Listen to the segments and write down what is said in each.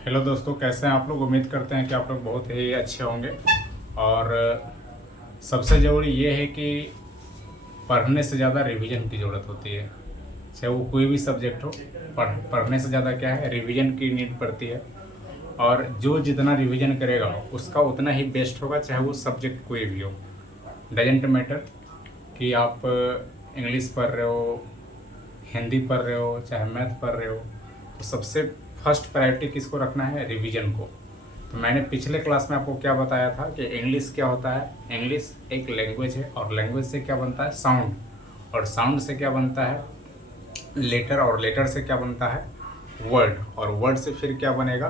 Hello दोस्तों, कैसे हैं आप लोग। उम्मीद करते हैं कि आप लोग बहुत ही अच्छे होंगे। और सबसे ज़रूरी ये है कि पढ़ने से ज़्यादा रिवीजन की ज़रूरत होती है। चाहे वो कोई भी सब्जेक्ट हो, पढ़ने से ज़्यादा क्या है, रिवीजन की नीड पड़ती है। और जो जितना रिवीजन करेगा उसका उतना ही बेस्ट होगा, चाहे वो सब्जेक्ट कोई भी हो। डजेंट मैटर कि आप इंग्लिश पढ़ रहे हो, हिंदी पढ़ रहे हो, चाहे मैथ पढ़ रहे हो। तो सबसे फर्स्ट प्रायोरिटी किसको रखना है, रिवीजन को। तो मैंने पिछले क्लास में आपको क्या बताया था कि इंग्लिश क्या होता है। इंग्लिश एक लैंग्वेज है और लैंग्वेज से क्या बनता है, साउंड। और साउंड से क्या बनता है, लेटर। और लेटर से क्या बनता है, वर्ड। और वर्ड से फिर क्या बनेगा,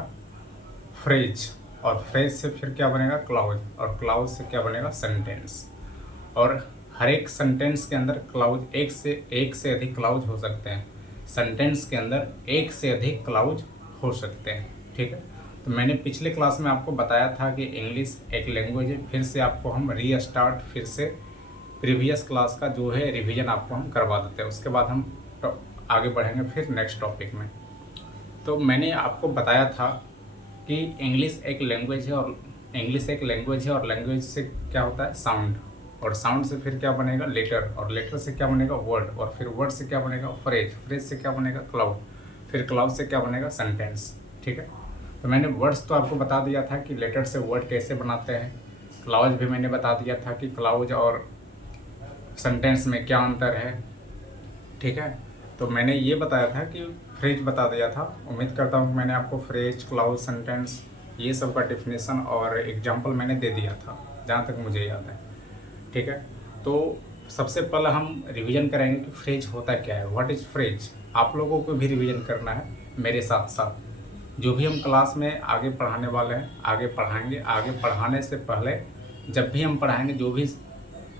फ्रेज। और फ्रेज से फिर क्या बनेगा, क्लाउज। और क्लाउज से क्या बनेगा, सेंटेंस। और हर एक सेंटेंस के अंदर क्लाउज एक से अधिक क्लाउज हो सकते हैं। सेंटेंस के अंदर एक से अधिक क्लाउज हो सकते हैं। ठीक है। तो मैंने पिछले क्लास में आपको बताया था कि इंग्लिश एक लैंग्वेज है। फिर से आपको हम रीस्टार्ट, फिर से प्रीवियस क्लास का जो है रिवीजन आपको हम करवा देते हैं। उसके बाद हम आगे बढ़ेंगे फिर नेक्स्ट टॉपिक में। तो मैंने आपको बताया था कि इंग्लिश एक लैंग्वेज है और लैंग्वेज से क्या होता है, साउंड। और साउंड से फिर क्या बनेगा, लेटर। और लेटर से क्या बनेगा, वर्ड। और फिर वर्ड से क्या बनेगा, फ्रेज। फ्रेज से क्या बनेगा, क्लाउड। फिर क्लाउड से क्या बनेगा, सेंटेंस। ठीक है। तो मैंने वर्ड्स तो आपको बता दिया था कि लेटर से वर्ड कैसे बनाते हैं। क्लाउज भी मैंने बता दिया था कि क्लाउज और सेंटेंस में क्या अंतर है। ठीक है। तो मैंने ये बताया था कि फ्रेज बता दिया था। उम्मीद करता हूँ कि मैंने आपको फ्रेज, क्लाउज, सेंटेंस ये सब का डिफिनेशन और एग्जांपल मैंने दे दिया था, जहाँ तक मुझे याद है। ठीक है। तो सबसे पहले हम रिवीजन करेंगे कि फ्रेज होता क्या है, व्हाट इज़ फ्रेज। आप लोगों को भी रिवीजन करना है मेरे साथ साथ। जो भी हम क्लास में आगे पढ़ाने वाले हैं, आगे पढ़ाएंगे। आगे पढ़ाने से पहले जब भी हम पढ़ाएंगे, जो भी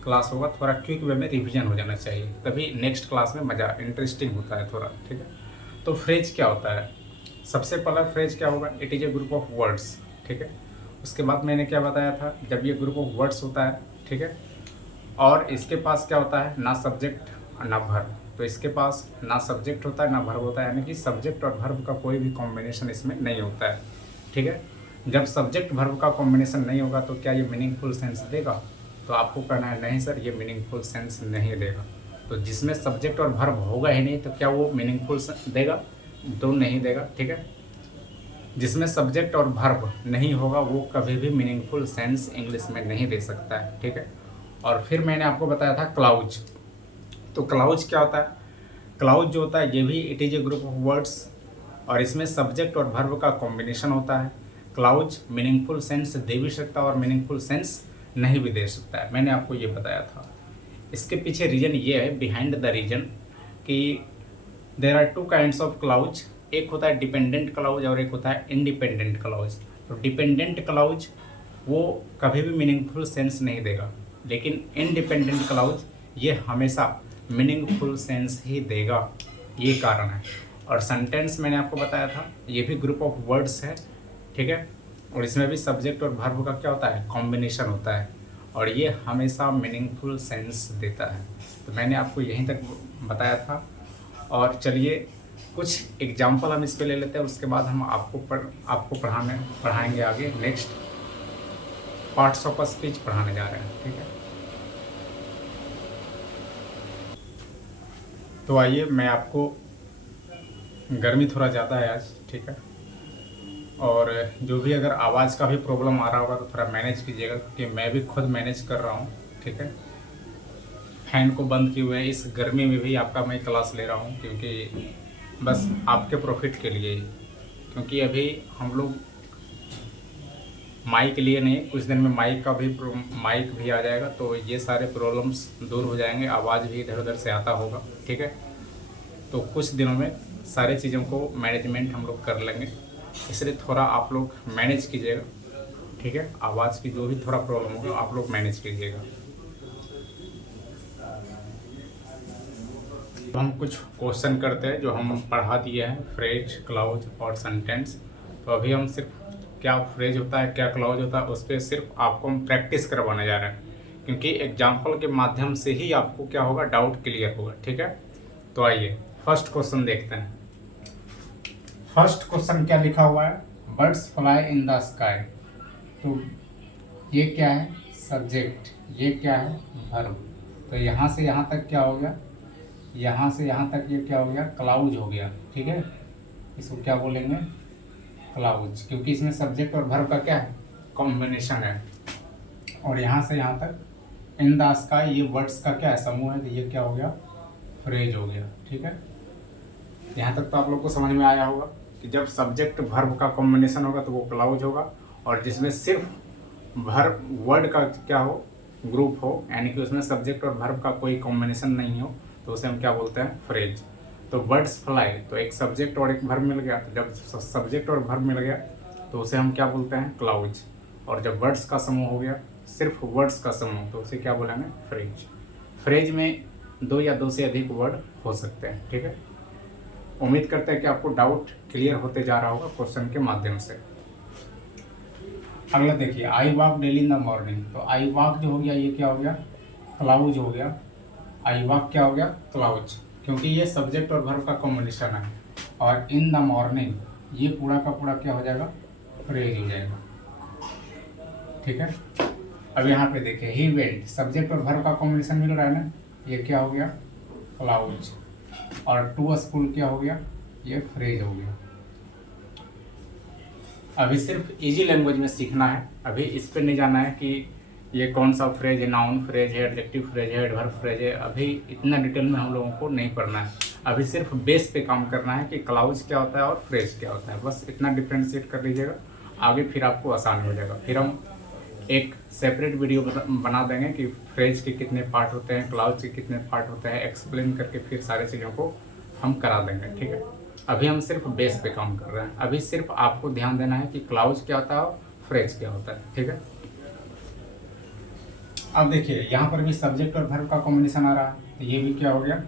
क्लास होगा, थोड़ा क्विक वे में रिवीजन हो जाना चाहिए, तभी नेक्स्ट क्लास में मज़ा इंटरेस्टिंग होता है थोड़ा। ठीक है। तो फ्रेज क्या होता है, सबसे पहला फ्रेज क्या होगा, it is a group of words. ठीक है। उसके बाद मैंने क्या बताया था, जब ये ग्रुप ऑफ वर्ड्स होता है, ठीक है, और इसके पास क्या होता है, ना सब्जेक्ट और ना वर्ब। तो इसके पास ना सब्जेक्ट होता है ना वर्ब होता है, यानी कि सब्जेक्ट और वर्ब का कोई भी कॉम्बिनेशन इसमें नहीं होता है। ठीक है। जब सब्जेक्ट वर्ब का कॉम्बिनेशन नहीं होगा तो क्या ये मीनिंगफुल सेंस देगा, तो आपको कहना है नहीं सर, ये मीनिंगफुल सेंस नहीं देगा। तो जिसमें सब्जेक्ट और वर्ब होगा ही नहीं तो क्या वो मीनिंगफुल देगा, तो नहीं देगा। ठीक है। जिसमें सब्जेक्ट और वर्ब नहीं होगा वो कभी भी मीनिंगफुल सेंस इंग्लिश में नहीं दे सकता है। ठीक है। और फिर मैंने आपको बताया था क्लाउज। तो क्लाउज क्या होता है, क्लाउज जो होता है ये भी it is a group of words और इसमें सब्जेक्ट और वर्ब का कॉम्बिनेशन होता है। क्लाउज मीनिंगफुल सेंस दे भी सकता है और मीनिंगफुल सेंस नहीं भी दे सकता है, मैंने आपको ये बताया था। इसके पीछे रीज़न ये है, बिहाइंड द रीजन, कि there are two kinds of clause. एक होता है डिपेंडेंट क्लाउज और एक होता है इंडिपेंडेंट क्लाउज। तो डिपेंडेंट क्लाउज वो कभी भी मीनिंगफुल सेंस नहीं देगा, लेकिन इंडिपेंडेंट क्लाउज ये हमेशा मीनिंगफुल सेंस ही देगा, ये कारण है। और सेंटेंस मैंने आपको बताया था, ये भी ग्रुप ऑफ वर्ड्स है। ठीक है। और इसमें भी सब्जेक्ट और वर्ब का क्या होता है, कॉम्बिनेशन होता है, और ये हमेशा मीनिंगफुल सेंस देता है। तो मैंने आपको यहीं तक बताया था। और चलिए कुछ एग्जाम्पल हम इस पे ले लेते हैं, उसके बाद हम आपको पढ़ाएंगे आगे नेक्स्ट पार्ट्स ऑफ स्पीच पढ़ाने जा रहे हैं। ठीक है। तो आइए, मैं आपको, गर्मी थोड़ा ज़्यादा है आज। ठीक है। और जो भी अगर आवाज़ का भी प्रॉब्लम आ रहा होगा तो थोड़ा मैनेज कीजिएगा, क्योंकि मैं भी खुद मैनेज कर रहा हूँ। ठीक है। फैन को बंद किए हुए हैं, इस गर्मी में भी आपका मैं क्लास ले रहा हूँ, क्योंकि बस आपके प्रॉफिट के लिए ही। क्योंकि अभी हम लोग माइक लिए नहीं, कुछ दिन में माइक भी आ जाएगा, तो ये सारे प्रॉब्लम्स दूर हो जाएंगे, आवाज़ भी इधर उधर से आता होगा। ठीक है। तो कुछ दिनों में सारी चीज़ों को मैनेजमेंट हम लोग कर लेंगे, इसलिए थोड़ा आप लोग मैनेज कीजिएगा। ठीक है। आवाज़ की जो भी थोड़ा प्रॉब्लम होगा आप लोग मैनेज कीजिएगा। हम कुछ क्वेश्चन करते हैं जो हम पढ़ा दिए हैं, फ्रेज, क्लाउज और सेंटेंस। तो अभी हम सिर्फ क्या फ्रेज होता है, क्या क्लाउज होता है, उस पर सिर्फ आपको हम प्रैक्टिस करवाने जा रहे हैं, क्योंकि एग्जाम्पल के माध्यम से ही आपको क्या होगा, डाउट क्लियर होगा। ठीक है। तो आइए फर्स्ट क्वेश्चन देखते हैं। फर्स्ट क्वेश्चन क्या लिखा हुआ है, birds fly in the sky, तो ये क्या है सब्जेक्ट, ये क्या है वर्ब। तो यहाँ से यहाँ तक क्या हो गया, यहाँ से यहाँ तक ये क्या हो गया क्लाउज हो गया। ठीक है, इसको क्या बोलेंगे क्लाउज, क्योंकि इसमें सब्जेक्ट और वर्ब का क्या है कॉम्बिनेशन है। और यहाँ से यहाँ तक इन द स्काई ये वर्ड्स का क्या है समूह है, तो ये क्या हो गया फ्रेज हो गया। ठीक है, यहाँ तक तो आप लोग को समझ में आया होगा कि जब सब्जेक्ट वर्ब का कॉम्बिनेशन होगा तो वो क्लाउज होगा, और जिसमें सिर्फ वर्ब वर्ड का क्या हो ग्रुप हो, यानी कि उसमें सब्जेक्ट और वर्ब का कोई कॉम्बिनेशन नहीं हो, तो उसे हम क्या बोलते हैं फ्रेज। तो बर्ड्स फ्लाई, तो एक सब्जेक्ट और एक वर्ब मिल गया, तो जब सब्जेक्ट और वर्ब मिल गया तो उसे हम क्या बोलते हैं क्लाउज। और जब वर्ड्स का समूह हो गया, सिर्फ वर्ड्स का समूह, तो उसे क्या बोलेंगे फ्रेज। फ्रेज में दो या दो से अधिक वर्ड हो सकते हैं। ठीक है, उम्मीद करते हैं कि आपको डाउट क्लियर होते जा रहा होगा क्वेश्चन के माध्यम से। अगला देखिए, I walk daily in the morning, तो आई वॉक जो हो गया ये क्या हो गया क्लाउज हो गया। आई वॉक क्या हो गया क्लाउज, क्योंकि ये सब्जेक्ट और वर्ब का कॉम्बिनेशन है। और इन द मॉर्निंग ये पूरा का पूरा क्या हो जाएगा फ्रेज हो जाएगा। ठीक है, अब यहाँ पे देखिए ही वेंट, सब्जेक्ट और वर्ब का कॉम्बिनेशन मिल रहा है ना, ये क्या हो गया क्लाउज। और टू स्कूल क्या हो गया ये फ्रेज हो गया। अभी सिर्फ इजी लैंग्वेज में सीखना है, अभी इस पे नहीं जाना है कि ये कौन सा फ्रेज है, नाउन फ्रेज है, एडजेक्टिव फ्रेज है, एडवर्ब फ्रेज है, अभी इतना डिटेल में हम लोगों को नहीं पढ़ना है। अभी सिर्फ बेस पे काम करना है कि क्लाउज क्या होता है और फ्रेज क्या होता है, बस इतना डिफ्रेंशिएट कर लीजिएगा, आगे फिर आपको आसान हो जाएगा। फिर हम एक सेपरेट वीडियो बना देंगे कि फ्रेज के कितने पार्ट होते हैं, क्लाउज के कितने पार्ट होते हैं, एक्सप्लेन करके फिर सारी चीज़ों को हम करा देंगे। ठीक है, अभी हम सिर्फ बेस पे काम कर रहे हैं, अभी सिर्फ आपको ध्यान देना है कि क्लाउज क्या होता है और फ्रेज क्या होता है। ठीक है, अब देखिए यहाँ पर भी सब्जेक्ट और वर्ब का कॉम्बिनेशन आ रहा है, तो ये भी क्या हो गया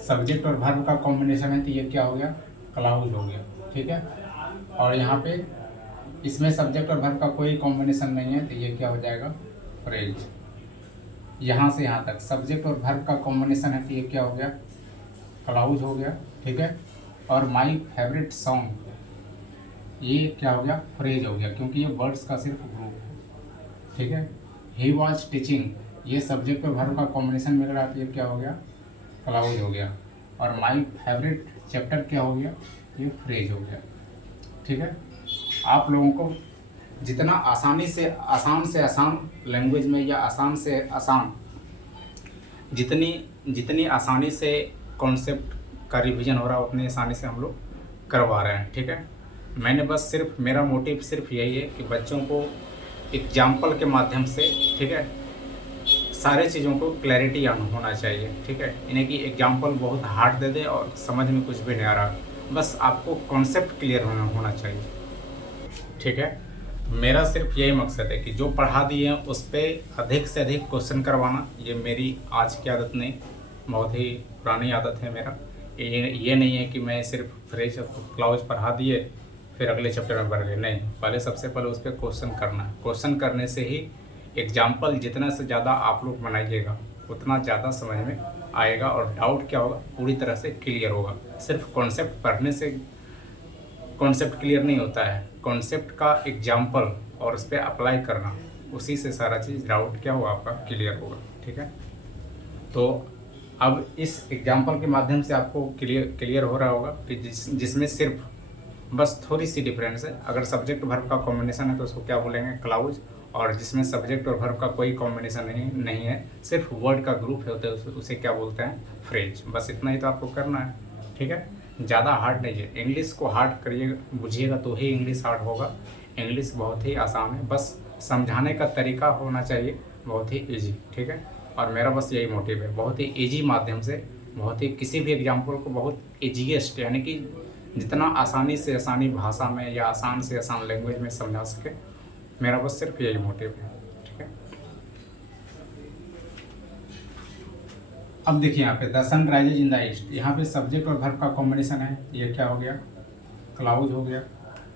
सब्जेक्ट और वर्ब का कॉम्बिनेशन है, तो ये क्या हो गया क्लाउज हो गया। ठीक है, और यहाँ पे इसमें सब्जेक्ट और वर्ब का कोई कॉम्बिनेशन नहीं है, तो ये क्या हो जाएगा फ्रेज। यहाँ से यहाँ तक सब्जेक्ट और वर्ब का कॉम्बिनेशन है, तो ये क्या हो गया क्लाउज हो गया। ठीक है, और माई फेवरेट सॉन्ग ये क्या हो गया फ्रेज हो गया, क्योंकि ये वर्ड्स का सिर्फ ग्रुप है। ठीक है, ही वॉज टीचिंग ये सब्जेक्ट और वर्ब का कॉम्बिनेशन मिल रहा है, तो ये क्या हो गया क्लाउज हो गया। और माई फेवरेट चैप्टर क्या हो गया ये फ्रेज हो गया। ठीक है, आप लोगों को जितना आसानी से आसान लैंग्वेज में या आसान से आसान जितनी आसानी से कॉन्सेप्ट का रिवीजन हो रहा है उतनी आसानी से हम लोग करवा रहे हैं। ठीक है, मैंने बस सिर्फ मेरा मोटिव सिर्फ यही है कि बच्चों को एग्जाम्पल के माध्यम से, ठीक है, सारे चीज़ों को क्लैरिटी होना चाहिए। ठीक है, इन्हें कि एग्जाम्पल बहुत हार्ड दे दे और समझ में कुछ भी नहीं आ रहा, बस आपको कॉन्सेप्ट क्लियर होना चाहिए। ठीक है, मेरा सिर्फ यही मकसद है कि जो पढ़ा दिए हैं उस पर अधिक से अधिक क्वेश्चन करवाना, ये मेरी आज की आदत नहीं, बहुत ही पुरानी आदत है मेरा। ये नहीं है कि मैं सिर्फ फ्रेज क्लाउज पढ़ा दिए फिर अगले चैप्टर में बढ़ गए, नहीं, पहले सबसे पहले उस पर क्वेश्चन करना है। क्वेश्चन करने से ही एग्जाम्पल जितना से ज़्यादा आप लोग बनाइएगा उतना ज़्यादा समझ में आएगा और डाउट क्या होगा पूरी तरह से क्लियर होगा। सिर्फ कॉन्सेप्ट पढ़ने से कॉन्सेप्ट क्लियर नहीं होता है, कॉन्सेप्ट का एग्जाम्पल और उस पर अप्लाई करना, उसी से सारा चीज़ डाउट क्या होगा आपका क्लियर होगा। ठीक है, तो अब इस एग्जाम्पल के माध्यम से आपको क्लियर हो रहा होगा कि जिसमें सिर्फ बस थोड़ी सी डिफरेंस है। अगर सब्जेक्ट वर्ब का कॉम्बिनेशन है तो उसको क्या बोलेंगे क्लाउज, और जिसमें सब्जेक्ट और वर्ब का कोई कॉम्बिनेशन नहीं है, सिर्फ वर्ड का ग्रुप होता है, उसे क्या बोलते हैं फ्रेज। बस इतना ही तो आपको करना है। ठीक है, ज़्यादा हार्ड नहीं है, इंग्लिश को हार्ड करिएगा बुझिएगा तो ही इंग्लिश हार्ड होगा। इंग्लिश बहुत ही आसान है, बस समझाने का तरीका होना चाहिए बहुत ही ईजी। ठीक है, और मेरा बस यही मोटिव है, बहुत ही ईजी माध्यम से, बहुत ही किसी भी एग्जाम्पल को बहुत ईजीएस्ट, यानी कि जितना आसानी से आसानी भाषा में या आसान से आसान लैंग्वेज में समझा सके, मेरा बस सिर्फ यही मोटिव है। ठीक है, अब देखिए यहाँ पे the sun rises in the east, यहाँ पे सब्जेक्ट और वर्ब का कॉम्बिनेशन है, ये क्या हो गया क्लाउज हो गया।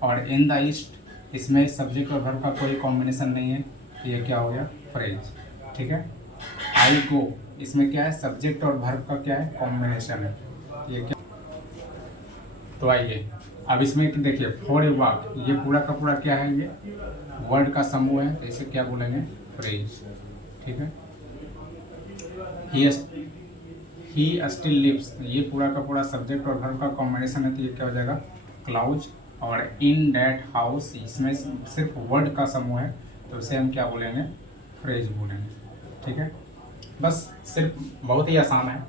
और इन द ईस्ट इसमें सब्जेक्ट और वर्ब का कोई कॉम्बिनेशन नहीं है, ये क्या हो गया फ्रेज। ठीक है, आई गो इसमें क्या है सब्जेक्ट और वर्ब का क्या है कॉम्बिनेशन है, ये क्या। तो आइए अब इसमें देखिए फॉर ए वॉक, ये पूरा का पूरा क्या है, ये वर्ड का समूह है, इसे क्या बोलेंगे, फ्रेज। ठीक है। ही स्टिल लिव्स, ये पूरा का पूरा सब्जेक्ट और वर्ब का कॉम्बिनेशन है, तो ये क्या हो जाएगा, क्लाउज। और इन दैट हाउस, इसमें सिर्फ वर्ड का समूह है, तो उसे हम क्या बोलेंगे, फ्रेज बोलेंगे। ठीक है। बस सिर्फ बहुत ही आसान है,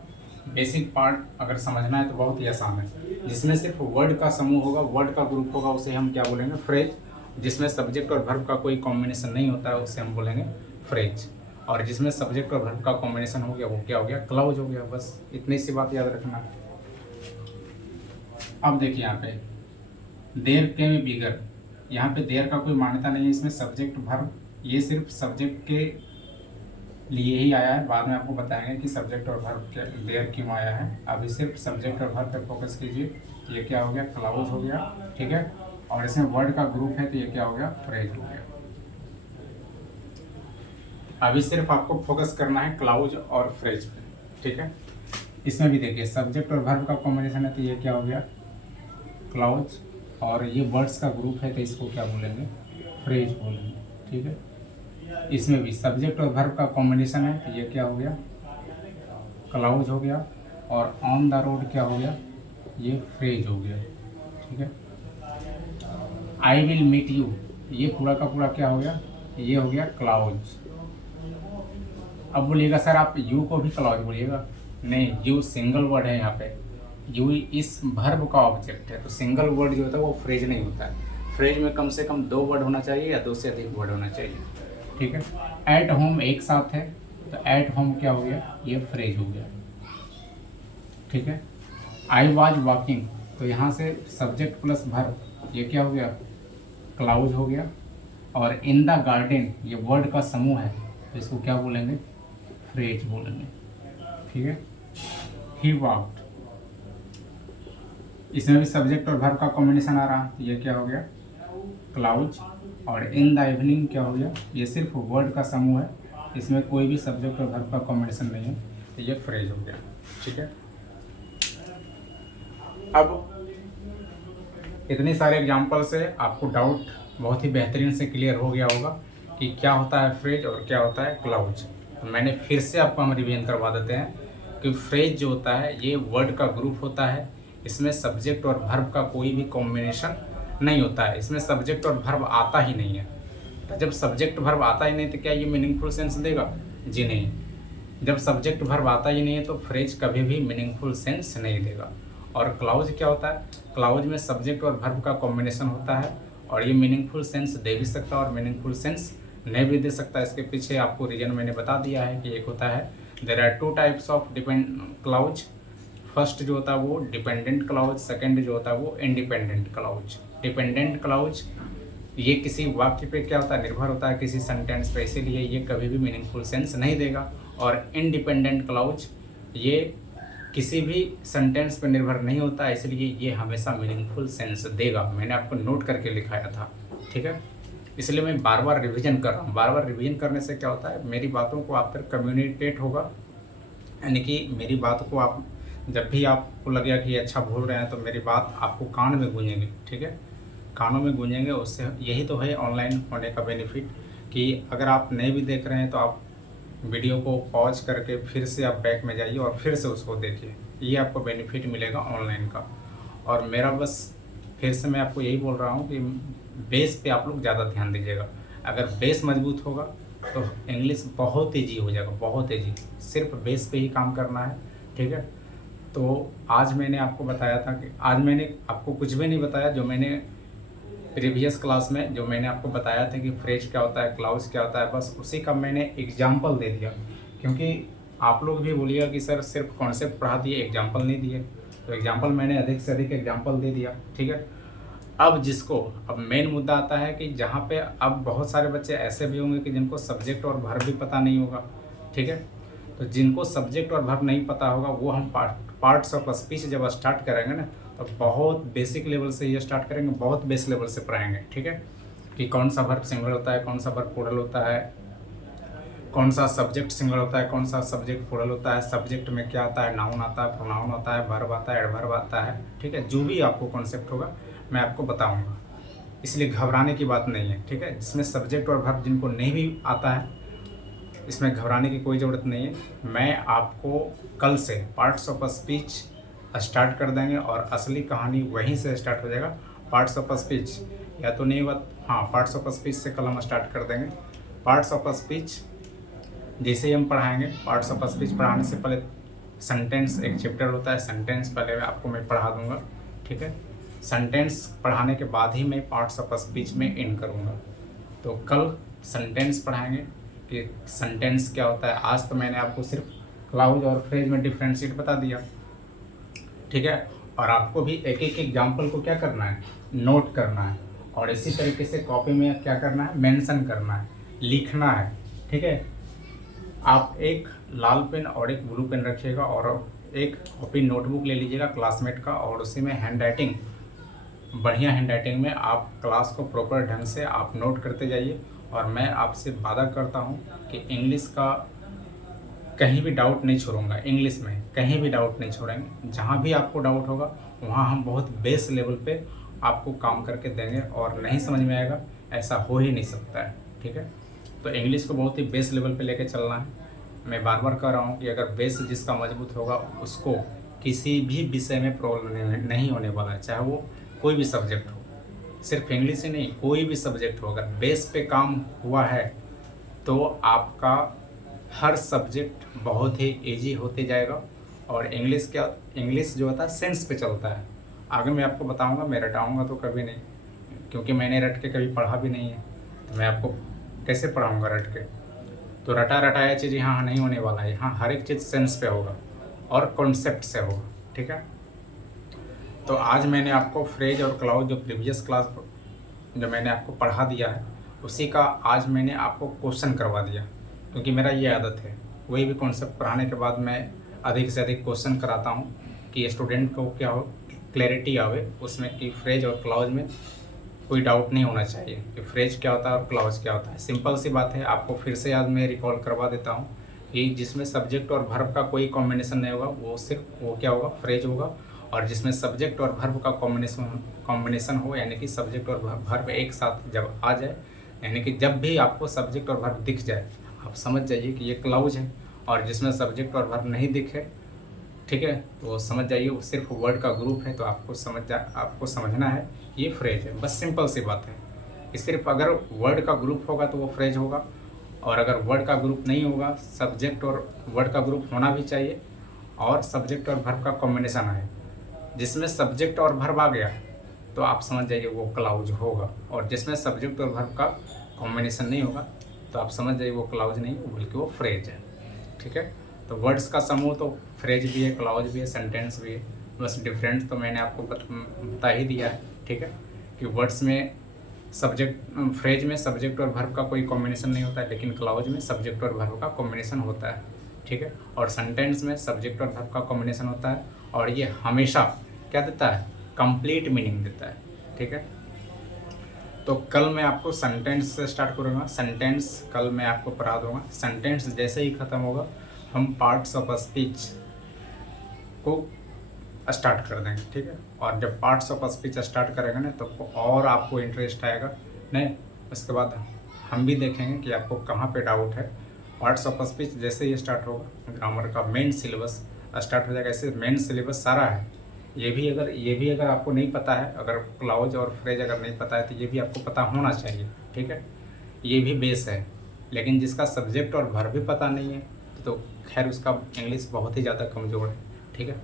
बेसिक पार्ट अगर समझना है तो बहुत ही आसान है। जिसमें सिर्फ वर्ड का समूह होगा, वर्ड का ग्रुप होगा, उसे हम क्या बोलेंगे, फ्रेज। जिसमें सब्जेक्ट और वर्ब का कोई कॉम्बिनेशन नहीं होता है, उसे हम बोलेंगे फ्रेज। और जिसमें सब्जेक्ट और वर्ब का कॉम्बिनेशन हो गया, वो क्या हो गया, क्लाउज हो गया। बस इतनी सी बात याद रखना। अब देखिए यहाँ पे देर के में बिगर, यहाँ पे देर का कोई मान्यता नहीं है, इसमें सब्जेक्ट वर्ब, ये सिर्फ सब्जेक्ट के लिए ही आया है। बाद में आपको बताएंगे कि सब्जेक्ट और वर्ब देर क्यों आया है। अभी सिर्फ सब्जेक्ट और वर्ब पे फोकस कीजिए। ये क्या हो गया, क्लाउज हो गया। ठीक है। और इसमें वर्ड का ग्रुप है, तो ये क्या हो गया, फ्रेज हो गया। अभी सिर्फ आपको फोकस करना है क्लाउज और फ्रेज पे। ठीक है। इसमें भी देखिए सब्जेक्ट और वर्ब का कॉम्बिनेशन है, तो ये क्या हो गया, क्लाउज। और ये वर्ड्स का ग्रुप है, तो इसको क्या बोलेंगे, फ्रेज बोलेंगे। ठीक है। इसमें भी सब्जेक्ट और वर्ब का कॉम्बिनेशन है, तो ये क्या हो गया, क्लाउज हो गया। और ऑन द रोड क्या हो गया, ये फ्रेज हो गया। ठीक है। आई विल मीट यू, ये पूरा का पूरा क्या हो गया, ये हो गया क्लाउज। अब बोलिएगा सर आप यू को भी क्लाउज बोलिएगा, नहीं, यू सिंगल वर्ड है यहाँ पे, यू इस वर्ब का ऑब्जेक्ट है, तो सिंगल वर्ड जो होता है वो फ्रेज नहीं होता है। फ्रेज में कम से कम 2 वर्ड होना चाहिए या 2 से अधिक वर्ड होना चाहिए। ठीक है। एट होम एक साथ है, तो एट होम क्या हो गया, ये फ्रेज हो गया। ठीक है। आई वॉज वॉकिंग, तो यहाँ से सब्जेक्ट प्लस वर्ब, ये क्या हो गया, क्लाउज हो गया। और इन द गार्डन, ये वर्ड का समूह है, तो इसको क्या बोलेंगे, फ्रेज बोलेंगे। ठीक है। ही वॉक्ड, इसमें भी सब्जेक्ट और वर्ब का कॉम्बिनेशन आ रहा है, तो ये क्या हो गया, क्लाउज। और इन द इवनिंग क्या हो गया, ये सिर्फ वर्ड का समूह है, इसमें कोई भी सब्जेक्ट और वर्ब का कॉम्बिनेशन नहीं है, तो ये फ्रेज हो गया। ठीक है। अब इतने सारे एग्जाम्पल से आपको डाउट बहुत ही बेहतरीन से क्लियर हो गया होगा कि क्या होता है फ्रेज और क्या होता है क्लाउज। तो मैंने फिर से आपको हम रिवीजन करवा देते हैं कि फ्रेज जो होता है ये वर्ड का ग्रुप होता है, इसमें सब्जेक्ट और वर्ब का कोई भी कॉम्बिनेशन नहीं होता है, इसमें सब्जेक्ट और वर्ब आता ही नहीं है। तो जब सब्जेक्ट वर्ब आता ही नहीं तो क्या ये मीनिंगफुल सेंस देगा, जी नहीं। जब सब्जेक्ट वर्ब आता ही नहीं है तो फ्रेज कभी भी मीनिंगफुल सेंस नहीं देगा। और क्लाउज क्या होता है, क्लाउज में सब्जेक्ट और वर्ब का कॉम्बिनेशन होता है, और ये मीनिंगफुल सेंस दे भी सकता है और मीनिंगफुल सेंस नहीं भी दे सकता। इसके पीछे आपको रीजन मैंने बता दिया है कि एक होता है there are 2 types of clause. First जो होता है वो डिपेंडेंट क्लाउज, सेकंड जो होता है वो इंडिपेंडेंट क्लाउज। डिपेंडेंट क्लाउज ये किसी वाक्य पे क्या होता है, निर्भर होता है किसी सेंटेंस पे, इसीलिए ये कभी भी मीनिंगफुल सेंस नहीं देगा। और इंडिपेंडेंट क्लाउज ये किसी भी सेंटेंस पर निर्भर नहीं होता है, इसलिए ये हमेशा मीनिंगफुल सेंस देगा। मैंने आपको नोट करके लिखाया था। ठीक है। इसलिए मैं बार बार रिवीजन कर रहा हूँ। बार बार रिवीजन करने से क्या होता है, मेरी बातों को आप तक कम्युनिकेट होगा, यानी कि मेरी बात को आप जब भी आपको लगेगा कि अच्छा भूल रहे हैं तो मेरी बात आपको कान में गूंजेंगे। ठीक है। कानों में गूंजेंगे, उससे यही तो है ऑनलाइन होने का बेनिफिट, कि अगर आप नहीं भी देख रहे हैं तो आप वीडियो को पॉज करके फिर से आप बैक में जाइए और फिर से उसको देखिए, ये आपको बेनिफिट मिलेगा ऑनलाइन का। और मेरा बस फिर से मैं आपको यही बोल रहा हूँ कि बेस पे आप लोग ज़्यादा ध्यान दीजिएगा। अगर बेस मजबूत होगा तो इंग्लिश बहुत ईजी हो जाएगा, बहुत ईजी। सिर्फ बेस पे ही काम करना है। ठीक है। तो आज मैंने आपको बताया था कि आज मैंने आपको कुछ भी नहीं बताया, जो मैंने प्रीवियस क्लास में जो मैंने आपको बताया था कि फ्रेज क्या होता है, क्लाउज क्या होता है, बस उसी का मैंने एग्जाम्पल दे दिया। क्योंकि आप लोग भी बोलिएगा कि सर सिर्फ कॉन्सेप्ट पढ़ा दिए, एग्जाम्पल नहीं दिए, तो एग्जाम्पल मैंने अधिक से अधिक एग्जाम्पल दे दिया। ठीक है। अब मेन मुद्दा आता है कि जहाँ पे अब बहुत सारे बच्चे ऐसे भी होंगे कि जिनको सब्जेक्ट और वर्ब भी पता नहीं होगा। ठीक है। तो जिनको सब्जेक्ट और वर्ब नहीं पता होगा वो हम पार्ट्स ऑफ स्पीच जब स्टार्ट करेंगे ना, तो बहुत बेसिक लेवल से ये स्टार्ट करेंगे, बहुत बेस लेवल से पढ़ाएंगे। ठीक है। कि कौन सा वर्ब सिंगुलर होता है, कौन सा वर्ब प्लूरल होता है, कौन सा सब्जेक्ट सिंगुलर होता है, कौन सा सब्जेक्ट प्लूरल होता है, सब्जेक्ट में क्या आता है, नाउन आता है, प्रोनाउन आता है, वर्ब आता है, एडवर्ब आता है। ठीक है। जो भी आपको कॉन्सेप्ट होगा मैं आपको बताऊंगा, इसलिए घबराने की बात नहीं है, ठीक है। जिसमें सब्जेक्ट और वर्ब जिनको नहीं भी आता है, इसमें घबराने की कोई ज़रूरत नहीं है। मैं आपको कल से पार्ट्स ऑफ स्पीच स्टार्ट कर देंगे और असली कहानी वहीं से स्टार्ट हो जाएगा। पार्ट्स ऑफ स्पीच या तो नहीं हुआ, हाँ, पार्ट्स ऑफ स्पीच से कल हम स्टार्ट कर देंगे। पार्ट्स ऑफ स्पीच जैसे ही हम पढ़ाएंगे, पार्ट्स ऑफ स्पीच पढ़ाने से पहले सेंटेंस एक चैप्टर होता है, सेंटेंस पहले आपको मैं पढ़ा दूंगा, ठीक है। सेंटेंस पढ़ाने के बाद ही मैं पार्ट्स ऑफ स्पीच में इन करूँगा। तो कल सेंटेंस पढ़ाएंगे कि सेंटेंस क्या होता है। आज तो मैंने आपको सिर्फ क्लाउज और फ्रेज में डिफ्रेंशिएट बता दिया, ठीक है। और आपको भी एक एक एग्जाम्पल को क्या करना है, नोट करना है, और इसी तरीके से कॉपी में क्या करना है, मेंशन करना है, लिखना है, ठीक है। आप एक लाल पेन और एक ब्लू पेन रखिएगा और एक कॉपी नोटबुक ले लीजिएगा क्लासमेट का, और उसी में हैंड राइटिंग, बढ़िया हैंड राइटिंग में आप क्लास को प्रॉपर ढंग से आप नोट करते जाइए। और मैं आपसे वादा करता हूँ कि इंग्लिश का कहीं भी डाउट नहीं छोड़ूंगा, इंग्लिश में कहीं भी डाउट नहीं छोड़ेंगे। जहाँ भी आपको डाउट होगा वहाँ हम बहुत बेस लेवल पे आपको काम करके देंगे, और नहीं समझ में आएगा ऐसा हो ही नहीं सकता है, ठीक है। तो इंग्लिश को बहुत ही बेस लेवल पे लेके चलना है। मैं बार बार कह रहा हूँ कि अगर बेस जिसका मजबूत होगा उसको किसी भी विषय में प्रॉब्लम नहीं होने वाला है, चाहे वो कोई भी सब्जेक्ट हो, सिर्फ इंग्लिश ही नहीं, कोई भी सब्जेक्ट हो। अगर बेस पे काम हुआ है तो आपका हर सब्जेक्ट बहुत ही इजी होते जाएगा। और इंग्लिश जो होता है सेंस पे चलता है। आगे मैं आपको बताऊंगा, मैं रटाऊंगा तो कभी नहीं, क्योंकि मैंने रट के कभी पढ़ा भी नहीं है, तो मैं आपको कैसे पढ़ाऊंगा रट के। तो रटा रटाया चीज़ यहाँ नहीं होने वाला है, यहाँ हर एक चीज़ सेंस पे होगा और कॉन्सेप्ट से होगा, ठीक है। तो आज मैंने आपको फ्रेज और क्लाउज जो प्रीवियस क्लास जो मैंने आपको पढ़ा दिया है, उसी का आज मैंने आपको क्वेश्चन करवा दिया, क्योंकि मेरा ये आदत है कोई भी कॉन्सेप्ट पढ़ाने के बाद मैं अधिक से अधिक क्वेश्चन कराता हूँ कि स्टूडेंट को क्या हो, क्लैरिटी आवे उसमें कि फ्रेज और क्लाउज में कोई डाउट नहीं होना चाहिए कि फ्रेज क्या होता है और क्लाउज क्या होता है। सिंपल सी बात है, आपको फिर से याद मैं रिकॉल करवा देता हूँ कि जिसमें सब्जेक्ट और वर्ब का कोई कॉम्बिनेशन नहीं होगा वो सिर्फ वो क्या होगा, फ्रेज होगा। और जिसमें सब्जेक्ट और वर्ब का कॉम्बिनेशन हो, यानी कि सब्जेक्ट और वर्ब एक साथ जब आ जाए, यानी कि जब भी आपको सब्जेक्ट और वर्ब दिख जाए आप समझ जाइए कि ये क्लाउज है। और जिसमें सब्जेक्ट और वर्ब नहीं दिखे, ठीक है, तो समझ जाइए वो सिर्फ वर्ड का ग्रुप है, तो आपको समझना है ये फ्रेज है। बस सिंपल सी बात है कि सिर्फ अगर वर्ड का ग्रुप होगा तो वो फ्रेज होगा, और अगर वर्ड का ग्रुप नहीं होगा, सब्जेक्ट और वर्ड का ग्रुप होना भी चाहिए, और सब्जेक्ट और वर्ब का कॉम्बिनेशन है। जिसमें सब्जेक्ट और वर्ब आ गया तो आप समझ जाइए वो क्लाउज होगा, और जिसमें सब्जेक्ट और वर्ब का कॉम्बिनेशन नहीं होगा तो आप समझ जाइए वो क्लाउज नहीं बल्कि वो फ्रेज है, ठीक है। तो वर्ड्स का समूह तो फ्रेज भी है, क्लाउज भी है, सेंटेंस भी है। बस डिफरेंट तो मैंने आपको बता ही दिया है, ठीक है, कि वर्ड्स में फ्रेज में सब्जेक्ट और वर्ब का कोई कॉम्बिनेशन नहीं होता है, लेकिन क्लाउज में सब्जेक्ट और वर्ब का कॉम्बिनेशन होता है, ठीक है। और सेंटेंस में सब्जेक्ट और वर्ब का कॉम्बिनेशन होता है, और ये हमेशा क्या देता है, कंप्लीट मीनिंग देता है, ठीक है। तो कल मैं आपको सेंटेंस से स्टार्ट करूँगा। सेंटेंस कल मैं आपको पढ़ा दूँगा। सेंटेंस जैसे ही ख़त्म होगा हम पार्ट्स ऑफ स्पीच को स्टार्ट कर देंगे, ठीक है। और जब पार्ट्स ऑफ स्पीच स्टार्ट करेंगे ना तो और आपको इंटरेस्ट आएगा नहीं, उसके बाद हम भी देखेंगे कि आपको कहाँ पे डाउट है। पार्ट्स ऑफ स्पीच जैसे ही स्टार्ट होगा ग्रामर का मेन सिलेबस स्टार्ट हो जाएगा। ऐसे मेन सिलेबस सारा है, ये भी अगर आपको नहीं पता है, अगर क्लाउज और फ्रेज अगर नहीं पता है तो ये भी आपको पता होना चाहिए, ठीक है। ये भी बेस है, लेकिन जिसका सब्जेक्ट और वर्ब भी पता नहीं है तो खैर उसका इंग्लिश बहुत ही ज़्यादा कमज़ोर है, ठीक है।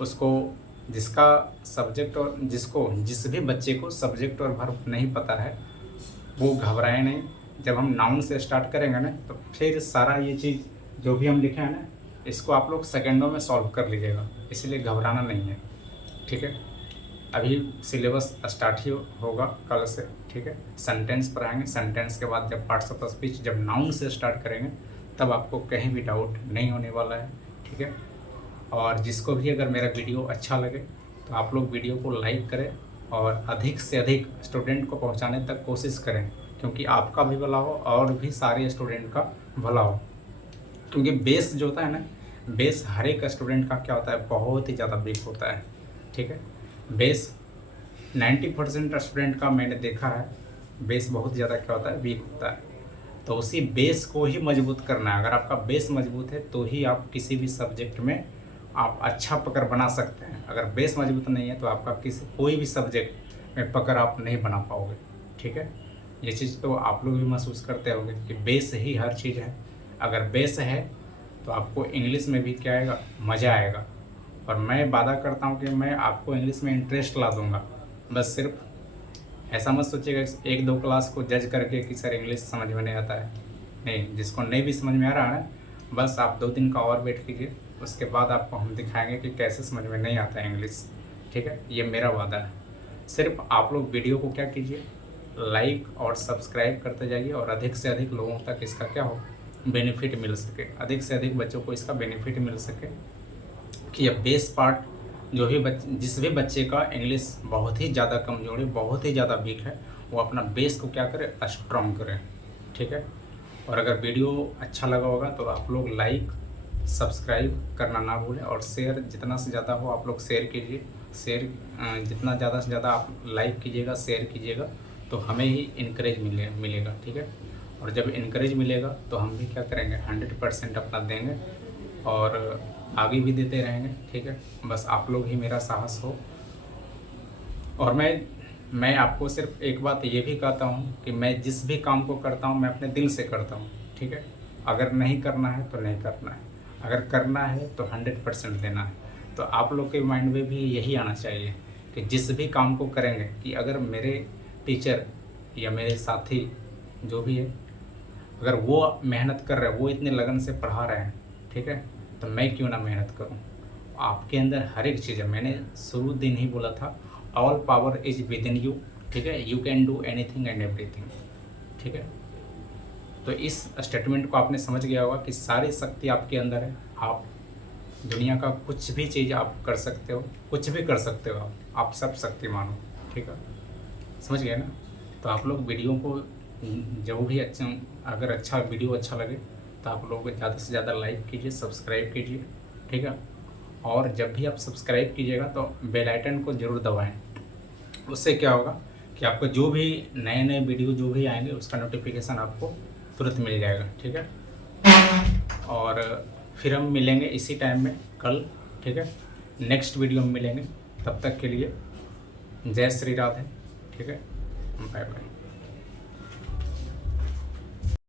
उसको जिसका सब्जेक्ट और जिस भी बच्चे को सब्जेक्ट और वर्ब नहीं पता है वो घबराए नहीं। जब हम नाउन से स्टार्ट करेंगे ना तो फिर सारा ये चीज़ जो भी हम लिखे हैं ना इसको आप लोग सेकेंडों में सॉल्व कर लीजिएगा, इसलिए घबराना नहीं है, ठीक है। अभी सिलेबस स्टार्ट ही होगा कल से, ठीक है। सेंटेंस पढ़ाएंगे, सेंटेंस के बाद जब पार्ट्स ऑफ स्पीच जब नाउन से स्टार्ट करेंगे तब आपको कहीं भी डाउट नहीं होने वाला है, ठीक है। और जिसको भी अगर मेरा वीडियो अच्छा लगे तो आप लोग वीडियो को लाइक करें और अधिक से अधिक स्टूडेंट को पहुंचाने तक कोशिश करें, क्योंकि आपका भी भला हो और भी सारे स्टूडेंट का भला हो। क्योंकि बेस जो होता है ना, बेस हर एक स्टूडेंट का क्या होता है, बहुत ही ज़्यादा वीक होता है, ठीक है। बेस 90% स्टूडेंट का मैंने देखा है बेस बहुत ज़्यादा क्या होता है, वीक होता है। तो उसी बेस को ही मजबूत करना है। अगर आपका बेस मजबूत है तो ही आप किसी भी सब्जेक्ट में आप अच्छा पकड़ बना सकते हैं। अगर बेस मजबूत नहीं है तो आपका कोई भी सब्जेक्ट में पकड़ आप नहीं बना पाओगे। ठीक है, ये चीज़ तो आप लोग भी महसूस करते होंगे कि बेस ही हर चीज़ है। अगर बेस है तो आपको इंग्लिश में भी क्या आएगा, मज़ा आएगा। और मैं वादा करता हूँ कि मैं आपको इंग्लिश में इंटरेस्ट ला दूँगा। बस सिर्फ ऐसा मत सोचिएगा कि 1-2 क्लास को जज करके कि सर इंग्लिश समझ में नहीं आता है। नहीं, जिसको नहीं भी समझ में आ रहा है ना, बस आप 2 दिन का और वेट कीजिए, उसके बाद आपको हम दिखाएंगे कि कैसे समझ में नहीं आता है इंग्लिश। ठीक है, ये मेरा वादा है। सिर्फ आप लोग वीडियो को क्या कीजिए, लाइक और सब्सक्राइब करते जाइए और अधिक से अधिक लोगों तक इसका क्या हो, बेनिफिट मिल सके, अधिक से अधिक बच्चों को इसका बेनिफिट मिल सके कि ये बेस पार्ट जो भी जिस भी बच्चे का इंग्लिश बहुत ही ज़्यादा कमज़ोर है, बहुत ही ज़्यादा वीक है, वो अपना बेस को क्या करे, स्ट्रॉन्ग करें। ठीक है, और अगर वीडियो अच्छा लगा होगा तो आप लोग लाइक सब्सक्राइब करना ना भूलें और शेयर जितना से ज़्यादा हो आप लोग शेयर कीजिए। शेयर जितना ज़्यादा से ज़्यादा आप लाइक कीजिएगा, शेयर कीजिएगा तो हमें ही इनकरेज मिलेगा। ठीक है, और जब इनकरेज मिलेगा तो हम भी क्या करेंगे, 100% अपना देंगे और आगे भी देते रहेंगे। ठीक है, बस आप लोग ही मेरा साहस हो। और मैं आपको सिर्फ एक बात ये भी कहता हूँ कि मैं जिस भी काम को करता हूँ मैं अपने दिल से करता हूँ। ठीक है, अगर नहीं करना है तो नहीं करना है, अगर करना है तो 100% देना है। तो आप लोग के माइंड में भी यही आना चाहिए कि जिस भी काम को करेंगे कि अगर मेरे टीचर या मेरे साथी जो भी है, अगर वो मेहनत कर रहे हैं, वो इतने लगन से पढ़ा रहे हैं, ठीक है, तो मैं क्यों ना मेहनत करूं। आपके अंदर हर एक चीज़ है। मैंने शुरू दिन ही बोला था, all power is with in you. ठीक है, you can do anything and everything. ठीक है, तो इस स्टेटमेंट को आपने समझ गया होगा कि सारी शक्ति आपके अंदर है। आप दुनिया का कुछ भी चीज़ आप कर सकते हो, कुछ भी कर सकते हो, आप सब शक्तिमान हो। ठीक है, समझ गए ना। तो आप लोग वीडियो को जो भी अच्छा, अगर अच्छा वीडियो अच्छा लगे तो आप लोग ज़्यादा से ज़्यादा लाइक कीजिए, सब्सक्राइब कीजिए। ठीक है, और जब भी आप सब्सक्राइब कीजिएगा तो बेल आइकन को ज़रूर दबाएं। उससे क्या होगा कि आपको जो भी नए नए वीडियो जो भी आएंगे उसका नोटिफिकेशन आपको तुरंत मिल जाएगा। ठीक है, और फिर हम मिलेंगे इसी टाइम में कल। ठीक है, नेक्स्ट वीडियो में मिलेंगे। तब तक के लिए जय श्री राधे। ठीक है, बाय बाय।